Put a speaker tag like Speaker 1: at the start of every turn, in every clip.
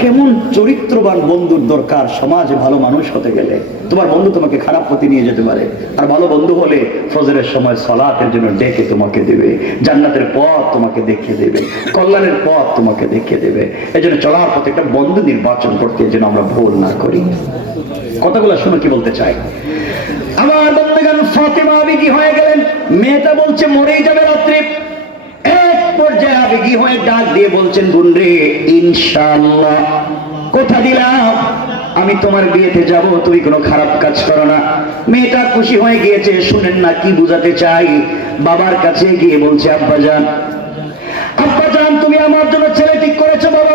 Speaker 1: কেমন চরিত্রবান বন্ধুর দরকার? সমাজে ভালো মানুষ হতে গেলে। তোমার বন্ধু তোমাকে খারাপ পথে নিয়ে যেতে পারে। আর ভালো বন্ধু হলে ফজরের সময় সলাতের জন্য ডেকে তোমাকে দেবে। জান্নাতের পথ তোমাকে দেখিয়ে দেবে। কল্যাণের পথ তোমাকে দেখিয়ে দেবে। এই জন্য চলার পথে একটা বন্ধু নির্বাচন করতে যেন আমরা ভুল না করি। কথাগুলো শুনে কি বলতে চাই? আমার বন্ধুগান ফাতেমা আবেগী হয়ে গেলেন। মেয়েটা বলছে, মরেই যাবে রাত্রে। আবেগী হয়ে ডাক দিয়ে বলছেন বোন রে ইনশাআল্লাহ। কথা দিলাম আমি তোমার বিয়েতে যাব, তুমি কোনো খারাপ কাজ করো না। মেয়েটা খুশি হয়ে গিয়েছে, শুনেন না, কি বুঝাতে চাই? বাবার কাছে গিয়ে বলছে, আব্বা যান আব্বা যান তুমি আমার জন্য ছেলে ঠিক করেছ বাবা।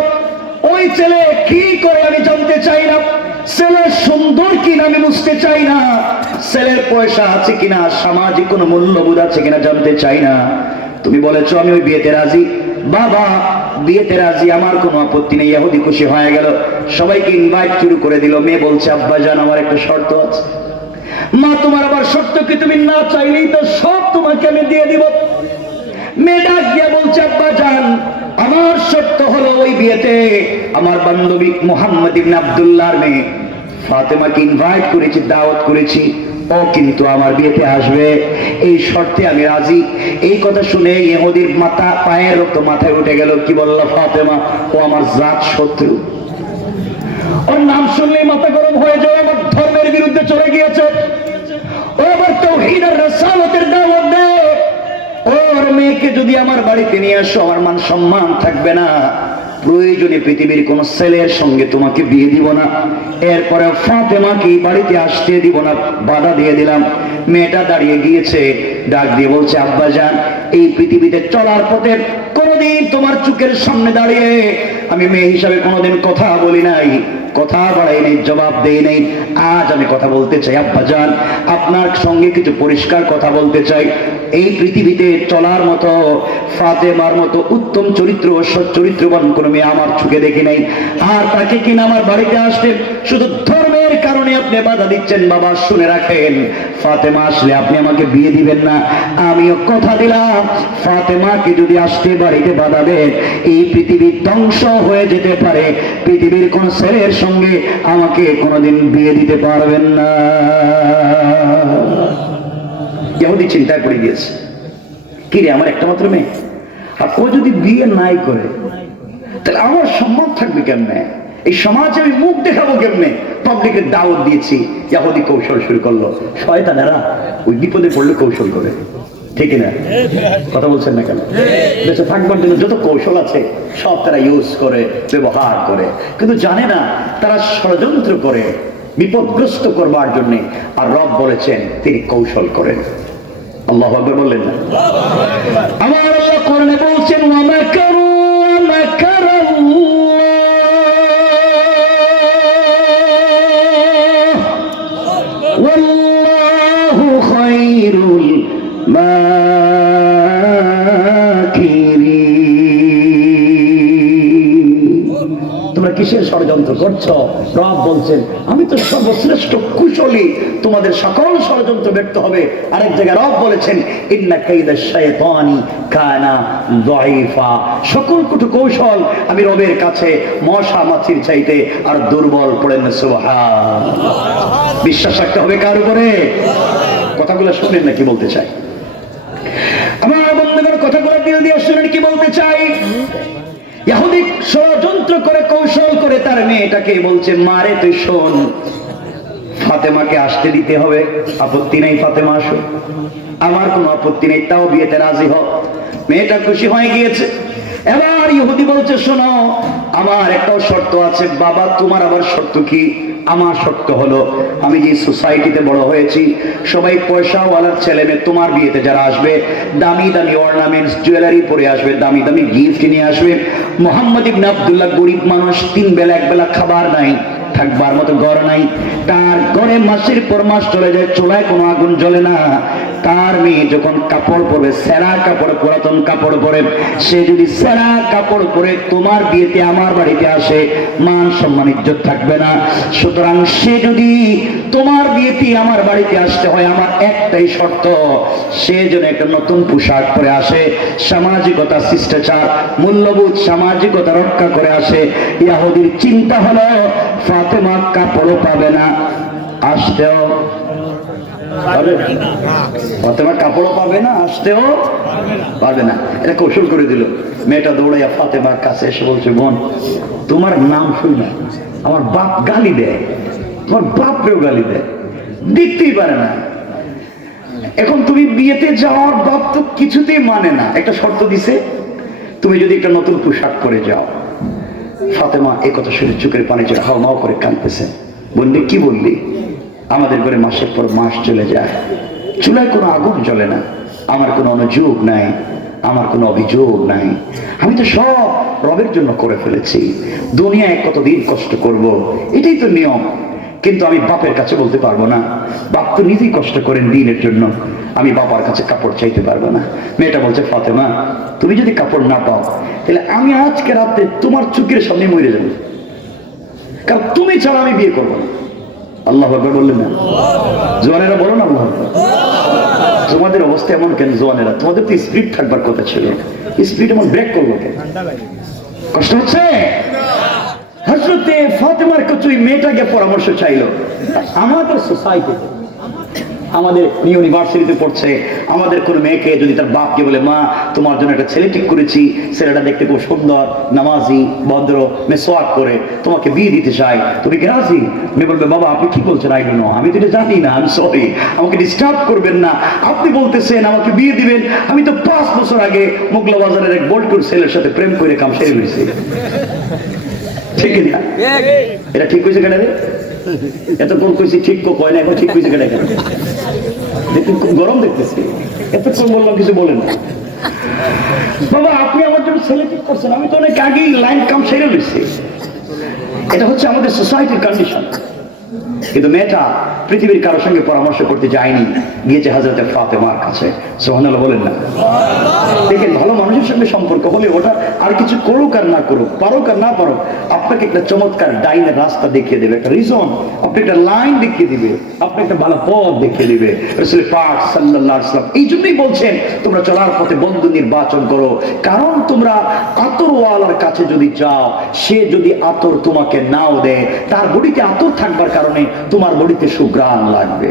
Speaker 1: ওই ছেলে কি করে আমি জানতে চাই না? ছেলে সুন্দর কিনা আমি বুঝতে চাই না। ছেলের পয়সা আছে কিনা, সামাজিক কোনো মূল্যবোধ আছে কিনা জানতে চাই না। তুমি বলেছ, আমি ওই বিয়েতে রাজি। বাবা, বিয়েতে রাজি, আমার কোনো আপত্তি নেই, ইহুদি খুশি হয়ে গেল। সবাইকে ইনভাইট শুরু করে দিল। মেয়ে বলছে, আব্বা জান, আমার একটা শর্ত আছে। মা, তোমার আবার শর্ত কি? তুমি না চাইলেই তো সব তোমাকে আমি দিয়ে দিব। মেয়ে ডাক দিয়া বলছে, আব্বা জান, আমার শর্ত হলো ওই বিয়েতে আমার বান্ধবী মোহাম্মদ ইবনে আব্দুল্লাহর মেয়ে। ফাতেমাকে ইনভাইট করেছি, দাওয়াত করেছি। ও কিন্তু আমার বিয়েতে আসবে। এই শর্তে আমি রাজি। এই কথা শুনে ইহুদির মাথা, পায়ের রক্ত মাথায় উঠে গেল। কি বলল ফাতেমা? ও আমার জাত শত্রু। ওর নাম শুনলেই মাথা গরম হয়ে যায়, আমার ধর্মের বিরুদ্ধে চলে গিয়েছে। ও আবার তৌহিদের রাসালতের দাওয়াত দেয়। ওর মেয়েকে যদি আমার বাড়িতে নিয়ে আসো, আমার মান সম্মান থাকবে না। প্রয়োজনে পৃথিবীর কোন ছেলের সঙ্গে তোমাকে বিয়ে দিব না। এরপরে ফাতেমাকে বাড়িতে আসতে দিব না, বাধা দিয়ে দিলাম। মেয়েটা দাঁড়িয়ে গিয়েছে, ডাক দিয়ে বলছে, আব্বা যান, এই পৃথিবীতে চলার পথে কোনোদিন তোমার চোখের সামনে দাঁড়িয়ে আমি মেয়ে হিসাবে কোনোদিন কথা বলি নাই, কথা বাড়াই নেই, জবাব দেই নেই। আজ আমি কথা বলতে চাই, আব্বা যান, আপনার সঙ্গে কিছু পরিষ্কার কথা বলতে চাই। এই পৃথিবীতে চলার মতো, ফাতেমার মতো উত্তম চরিত্র সৎ চরিত্রবান কোনো মেয়ে আমার চোখে দেখি নাই। আর তাকে কিনা আমার বাড়িতে আসতে শুধু ধর্মের কারণে আপনি বাধা দিচ্ছেন, বাবা, শুনে রাখেন। ফাতেমা আসলে আপনি আমাকে বিয়ে দিবেন না। আমিও কথা দিলাম, ফাতেমাকে যদি আসতে বাড়িতে বাধা দেন এই পৃথিবী ধ্বংস হয়ে যেতে পারে। পৃথিবীর কোন ছেলের সঙ্গে আমাকে কোনোদিন বিয়ে দিতে পারবেন না। ইহুদি চিন্তা করে কি রে, আমার একটা মাত্র মেয়ে? আর ও যদি বিয়ে নাই করে, তাহলে আমার সম্মান থাকবে কেমনে? এই সমাজে আমি মুখ দেখাবো কেমনে? পাবলিকের দাওয়াত দিয়েছি ইহুদি কৌশল শুরু করল। শয়তানেরা, ওই বিপদে পড়লে কৌশল করে। ঠিক না? কথা বলছেন না কেন? বেঁচে থাকবার জন্য যত কৌশল আছে, সব তারা ইউজ করে, ব্যবহার করে। কিন্তু জানে না, তারা ষড়যন্ত্র করে, বিপদগ্রস্ত করবার জন্যে। আর রব বলেছেন, তিনি কৌশল করেন। আল্লাহ বললেন। আমার আল্লাহ করলে বলছেন ওয়ামাকারু ষড়যন্ত্র করছ? রব বলছেন আমি তো সর্বশ্রেষ্ঠ কুশলী। তোমাদের সকল ষড়যন্ত্র ব্যক্ত হবে। আরেক জায়গায় রব বলেছেন ইন্না কাইদা শায়তানি কানা দাইফা সকল কুটু কৌশল আমি রবের কাছে মশা মাছির চাইতে আর দুর্বল পড়েন সুবহান বিশ্বাস রাখতে হবে কার উপরে? কথাগুলো শুনেন না কি বলতে চাই? আমার বন্ধুগণ কথাগুলো দিল দিয়ে শুনেন কি বলতে চাই? ইহুদি ষড়যন্ত্র করে তার মেয়েটাকে বলছে, মারে তুই শোন, ফাতেমাকে আসতে দিতে হবে, আপত্তি নেই ফাতেমা আসো আমার কোনো আপত্তি নেই, তাও বিয়েতে রাজি হোক মেয়েটা খুশি হয়ে গিয়েছে। এবার ইহুদি বলছে, শোনো, আমার একটাও শর্ত আছে, বাবা, তোমার আবার শর্ত কি? আমার সত্য হলো, আমি যে সোসাইটিতে বড় হয়েছি, সবাই পয়সাওয়ালার ছেলে মেয়ে, তোমার বিয়েতে যারা আসবে, দামি দামি অর্নামেন্টস জুয়েলারি পরে আসবে, দামি দামি গিফট নিয়ে আসবে। মোহাম্মদ ইবনে আবদুল্লাহ গরিব মানুষ, তিন বেলা, এক বেলা খাবার নাই, থাকবার মতো ঘর নাই। তার ঘরে মাসের পর মাস চলে যায়, চোলায় কোনো আগুন জ্বলে না। তার মেয়ে যখন কাপড় পরবে, সেরা কাপড়, পুরাতন কাপড় পরে, সে যদি সেরা কাপড় পরে তোমার বিয়েতে আমার বাড়িতে আসে, মান সম্মান, ইজ্জত থাকবে না। সুতরাং সে যদি তোমার বিয়েতে আমার বাড়িতে আসতে হয়, আমার একটাই শর্ত, সে যেন একটা নতুন পোশাক পরে আসে, সামাজিকতা, শিষ্টাচার, মূল্যবোধ, সামাজিকতা রক্ষা করে আসে। ইয়াহুদির চিন্তা হলো, ফাতেমা কাপড়ও পাবে না। আসতেও ফাতেমা কাপড়ও পাবে না, আসতেও পারবে না। এটা কৌশল করে দিল। মেয়েটা দৌড়াইয়া ফাতেমার কাছে এসে বলছে, বোন, তোমার নাম আমার বাপ গালি দেয়। তোমার বাপরেও গালি দেয়। দেখতেই পারে না। এখন তুমি বিয়েতে যাওয়ার বাপ তো কিছুতেই মানে না। একটা শর্ত দিছে, তুমি যদি একটা নতুন পোশাক পরে যাও। ফাতেমা এই কথা শুনে চোখের পানি চলে হাও মাও করে কাঁদতেছে। বললি কি বললি? আমাদের ঘরে মাসের পর মাস চলে যায়। চুলায় কোনো আগুন জ্বলে না। আমার কোনো অনুযোগ নাই। আমার কোনো অভিযোগ নাই। আমি তো সব রবের জন্য করে ফেলেছি। দুনিয়ায় কতদিন কষ্ট করব, এটাই তো নিয়ম। কিন্তু আমি বাপের কাছে বলতে পারব না। বাপ তো নিজেই কষ্ট করেন দিনের জন্য। আমি বাবার কাছে কাপড় চাইতে পারব না। মেয়েটা বলছে, ফাতেমা, তুমি যদি কাপড় না পাও, তাহলে আমি আজকে রাতে তোমার চোখের সামনে মরে যাব। কারণ তুমি ছাড়া আমি বিয়ে করব না। আল্লাহ আকবর বললেন না? জোয়ানেরা বলো না আল্লাহ। তোমাদের অবস্থা এমন কেন জোয়ানেরা? তোমাদের তো স্পিড থাকবার কথা ছিল। স্পিড এমন ব্রেক করল কেন? কষ্ট হচ্ছে? হজরতে ফাতেমার কচুই মেয়েটাকে পরামর্শ চাইলো। আমাদের সোসাইটিতে আমাদের ইউনিভার্সিটিতে পড়ছে, আমাদের কোন মেয়েকে যদি তার বাপকে বলে, মা, তোমার জন্য একটা ছেলে ঠিক করেছি, ছেলেটা দেখতে খুব সুন্দর, নামাজি, ভদ্র মেসোয়াক করে, তোমাকে বিয়ে দিতে চাই, তুমি কি রাজি? মেয়ে বলবে, বাবা, আপনি কি বলছেন? আই নো আমি তো এটা জানি না আমি সরি আমাকে ডিস্টার্ব করবেন না। আপনি বলতেছেন, আমাকে বিয়ে দিবেন। আমি তো পাঁচ বছর আগে মোগলা বাজারের এক বল্টুর ছেলের সাথে প্রেম করে কাম সেরে হয়েছি ঠিক কিনা? এটা ঠিক হয়েছে এতক্ষণ কইছি, ঠিক কো, কয় না, এখন ঠিক হয়েছে দেখুন খুব গরম দেখতেছি। এতক্ষণ বললাম, কিছু বলেন বাবা, আপনি আমার জন্য করছেন। আমি তো অনেক আগেই লাইন কাম সেরে নিচ্ছি এটা হচ্ছে আমাদের সোসাইটির কন্ডিশন কিন্তু মেয়েটা পৃথিবীর কারোর সঙ্গে পরামর্শ করতে যায়নি। গিয়েছে হাজরতে ফাতেমার কাছে। সোহানাল্লাহ বলেন না। দেখেন, ভালো মানুষের সঙ্গে সম্পর্ক হলে ওটা আর কিছু করুক আর না করুক, পারুক আর না পারুক, আপনাকে একটা চমৎকার ডাইনের রাস্তা দেখিয়ে দেবে, একটা রিজন আপনি একটা লাইন দেখিয়ে দিবে, আপনি একটা ভালো পথ দেখিয়ে দিবে। রসুল পাক আলাইহি সাল্লাম এই জন্যই বলছেন, তোমরা চলার পথে বন্ধু নির্বাচন করো। কারণ তোমরা আতরওয়ালার কাছে যদি যাও, সে যদি আতর তোমাকে নাও দেয়, তার বডিতে আতর থাকবার কারণে তোমার বডিতে সুগ্রাণ লাগবে।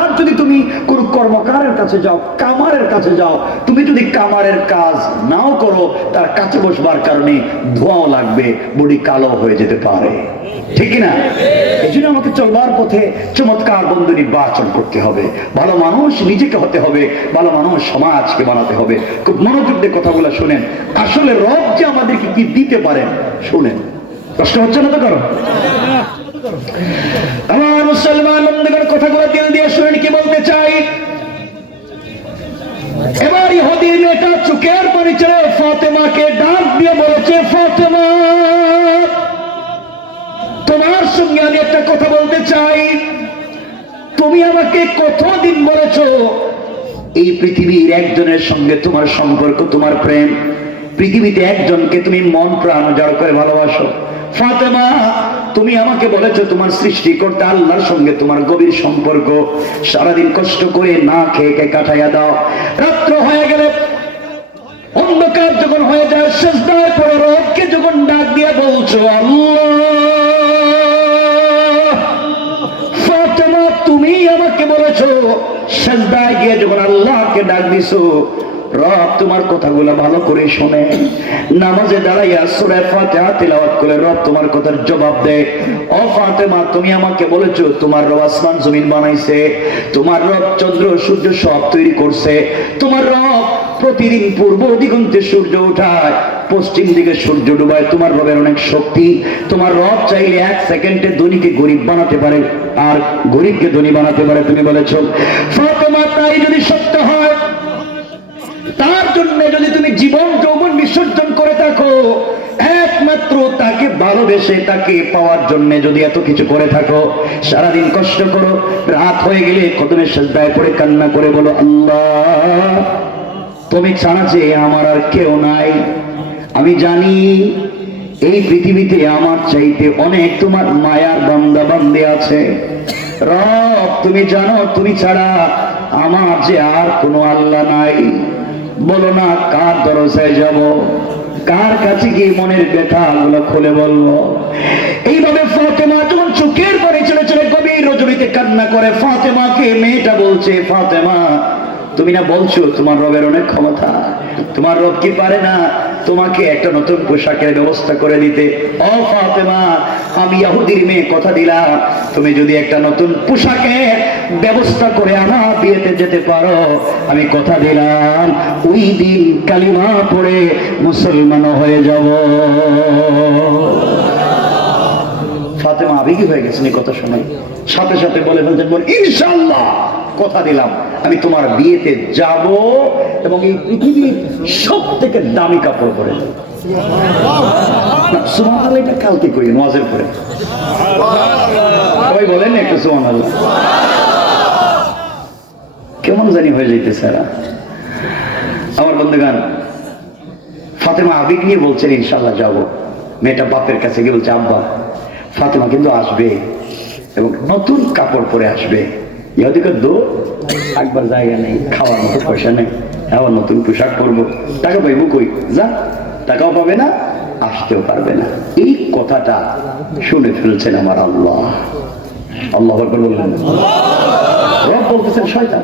Speaker 1: আর যদি তুমি কোন কর্মকারের কাছে যাও, কামারের কাছে যাও, তুমি যদি কামারের কাজ নাও করো, তার কাছে বসবার কারণে ধোঁয়াও লাগবে, বডি কালো হয়ে যেতে পারে। ঠিক না এই জন্য আমাকে চলবার পথে চমৎকার বন্ধু নির্বাচন করতে হবে। ভালো মানুষ নিজেকে হতে হবে, ভালো মানুষ সমাজকে বানাতে হবে। খুব মনোযোগ দিয়ে কথাগুলো শুনেন। আসলে রব যে আমাদেরকে কি দিতে পারেন, শুনেন। কষ্ট হচ্ছে না তো কারণ আমার মুসলমান বন্ধুগণ, কথাগুলো দিল দিয়ে শুনেন, কি বলতে চাই? এবার ইহুদি মেয়েটা চুকের পানি ফাতেমাকে ডাক দিয়ে বলেছে, ফাতেমা, তোমার সঙ্গে আমি একটা কথা বলতে চাই। তুমি আমাকে কতদিন বলেছ, এই পৃথিবীর একজনের সঙ্গে তোমার সম্পর্ক, তোমার প্রেম? পৃথিবীতে একজনকে তুমি মন প্রাণ জড় করে ভালোবাসো। ফাতেমা তুমি আমাকে বলেছ তোমার সৃষ্টিকর্তা আল্লাহর সঙ্গে তোমার গভীর সম্পর্ক। সারাদিন কষ্ট করে না খেয়ে খেয়ে কাটাইয়া দাও। রাত্র হয়ে গেলে, অন্ধকার যখন হয়ে যায় শেষদায় পরে রবকে যখন ডাক দিয়ে বলছো, আল্লাহ! তুমি আমাকে বলেছ সেজদায় গিয়ে যখন আল্লাহকে ডাক দিছো রব তোমার কথাগুলো ভালো করে শোনে। নামাজে দাঁড়াইয়া সূরা ফাতিহা তেলাওয়াত করে রব তোমার কথার জবাব দেয়। ও ফাতেমা, তুমি আমাকে বলেছ, তোমার রব আসমান জমিন বানাইছে। তোমার রব চন্দ্র, সূর্য সব তৈরি করছে। তোমার রব প্রতিদিন পূর্ব দিগন্তে সূর্য উঠায়, পশ্চিম দিকে সূর্য ডুবায়। তোমার রবের অনেক শক্তি। তোমার রব চাইলে এক সেকেন্ডে ধনীকে গরিব বানাতে পারে, আর গরিবকে ধনী বানাতে পারে, তুমি বলেছ। ফাতেমা, তাই যদি সত্য হয় তার জন্য যদি তুমি জীবন যৌবন বিসর্জন করে থাকো, একমাত্র তাকে ভালোবেসে তাকে পাওয়ার জন্য যদি এত কিছু করে থাকো, সারাদিন কষ্ট করো, রাত হয়ে গেলে কদমের সাজদায় পড়ে কান্না করে বলো, আল্লাহ, তুমি ছাড়া যে আমার আর কেউ নাই। আমি জানি এই পৃথিবীতে আমার চাইতে অনেক তোমার মায়ার বান্দা বান্দে আছে। রব, তুমি জানো, তুমি ছাড়া আমার যে আর কোনো আল্লাহ নাই। বলো না, কার দরজায় যাব? কার কাছে গিয়ে মনের ব্যথা গুলো খুলে বলব এইভাবে ফাতেমা যখন চোখের পরে ছেড়ে ছেড়ে গভীর রজনীতে কান্না করে, ফাতেমাকে মেয়েটা বলছে, ফাতেমা, তুমি না বলছো তোমার রবের অনেক ক্ষমতা? তোমার রব কি পারে না তোমাকে একটা নতুন পোশাকের ব্যবস্থা করে দিতে? ও ফাতেমা আমি ইহুদির মেয়ে, কথা দিলাম তুমি যদি একটা নতুন পোশাকের ব্যবস্থা করে আমার বিয়েতে যেতে পারো, আমি কথা দিলাম, ওই দিন কালিমা পড়ে মুসলমান হয়ে যাব। ফাতেমা আবেগী হয়ে গেছেন এই কথা শোনাই সাথে সাথে বলে ফেলছেন বল ইনশাল্লাহ কথা দিলাম, আমি তোমার বিয়েতে যাব এবং এই পৃথিবীর সব থেকে দামি কাপড় পরে দেব। না, সুবহানাল্লাহ এটা কালকে করি সবাই বলেন একটু সুমান আল্লাহ কেমন জানি হয়ে যাইতেছে এরা। আমার বন্ধুগান ফাতেমা আবেগ নিয়ে বলছেন ইনশাল্লাহ যাব। মেয়েটা বাপের কাছে গিয়ে বলছে আব্বা ফাতেমা কিন্তু আসবে এবং নতুন কাপড় পরে আসবে। ইহুদিকে একবার জায়গা নেই খাওয়ার মতো পয়সা নেই। আবার নতুন পোশাক পরবো। টাকা পাইবো কই? যা টাকাও পাবে না আসতেও পারবে না। এই কথাটা শুনে ফেলছেন আমার আল্লাহ। আল্লাহ বললেন। বলতেছেন শয়তান।